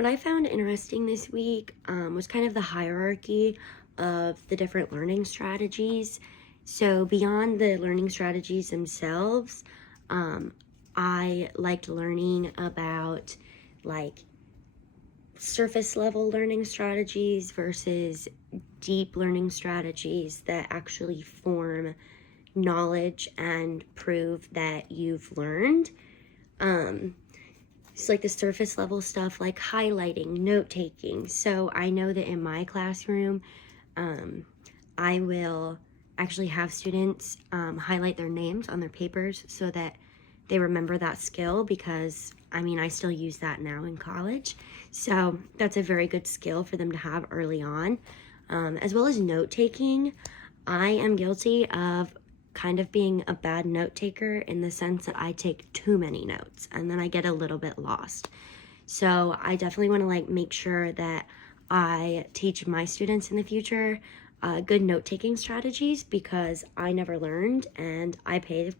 What I found interesting this week was kind of the hierarchy of the different learning strategies. So, beyond the learning strategies themselves, um, I liked learning about like surface level learning strategies versus deep learning strategies that actually form knowledge and prove that you've learned. Um, It's like the surface level stuff, like highlighting, note taking. So I know that in my classroom, um, I will actually have students highlight their names on their papers so that they remember that skill, because I mean, I still use that now in college. So that's a very good skill for them to have early on. As well as note taking. I am guilty of kind of being a bad note taker in the sense that I take too many notes and then I get a little bit lost. So I definitely want to make sure that I teach my students in the future good note taking strategies, because I never learned and I pay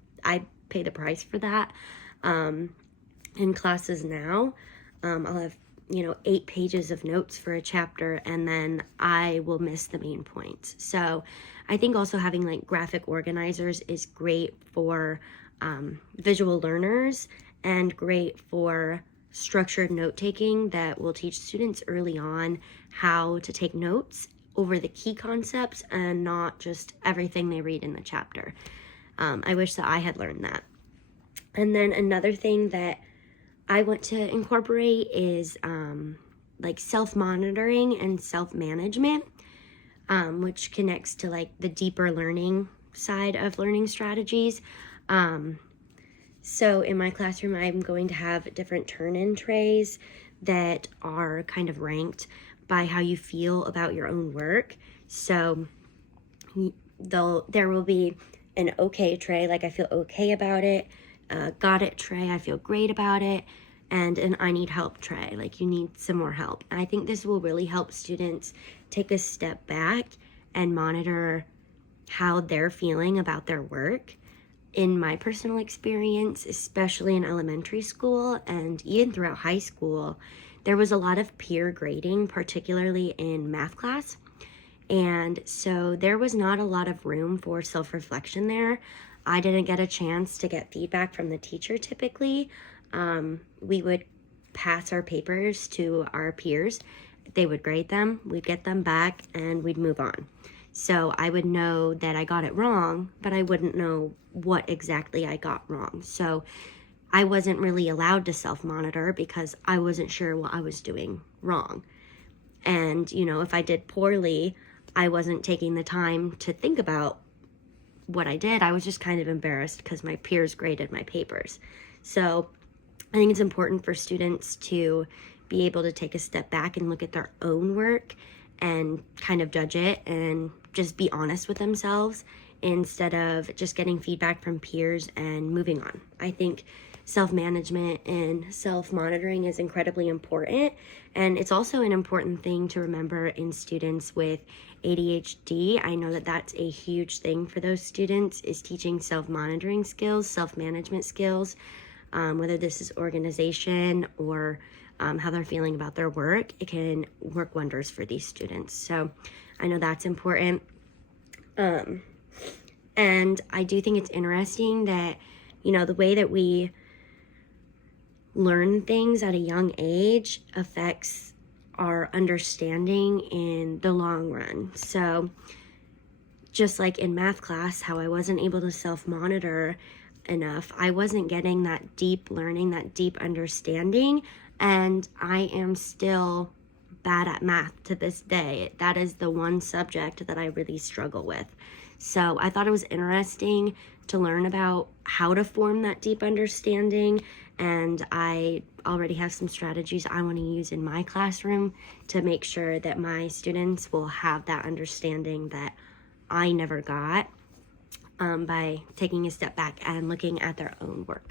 the price for that in classes now. I'll have 8 pages of notes for a chapter and then I will miss the main points. So I think also having like graphic organizers is great for visual learners and great for structured note taking that will teach students early on how to take notes over the key concepts and not just everything they read in the chapter. I wish that I had learned that. And then another thing that I want to incorporate is like self-monitoring and self-management, which connects to like the deeper learning side of learning strategies. So in my classroom, I'm going to have different turn-in trays that are kind of ranked by how you feel about your own work. So there will be an okay tray, like I feel okay about it, got it tray, I feel great about it, and an I need help tray, like you need some more help. And I think this will really help students take a step back and monitor how they're feeling about their work. In my personal experience, especially in elementary school and even throughout high school, there was a lot of peer grading, particularly in math class. And so there was not a lot of room for self-reflection there. I didn't get a chance to get feedback from the teacher typically. We would pass our papers to our peers. They would grade them, we'd get them back, and we'd move on. So I would know that I got it wrong, but I wouldn't know what exactly I got wrong. So I wasn't really allowed to self-monitor because I wasn't sure what I was doing wrong. And, if I did poorly, I wasn't taking the time to think about what I did. I was just kind of embarrassed because my peers graded my papers. So I think it's important for students to be able to take a step back and look at their own work and kind of judge it and just be honest with themselves instead of just getting feedback from peers and moving on. I think self-management and self-monitoring is incredibly important, and it's also an important thing to remember in students with ADHD. I know that that's a huge thing for those students, is teaching self-monitoring skills, self-management skills, whether this is organization or how they're feeling about their work. It can work wonders for these students. So I know that's important. And I do think it's interesting that, the way that we learn things at a young age affects our understanding in the long run. So just like in math class, how I wasn't able to self-monitor enough, I wasn't getting that deep learning, that deep understanding, and I am still bad at math to this day. That is the one subject that I really struggle with. So I thought it was interesting to learn about how to form that deep understanding, and I already have some strategies I want to use in my classroom to make sure that my students will have that understanding that I never got, by taking a step back and looking at their own work.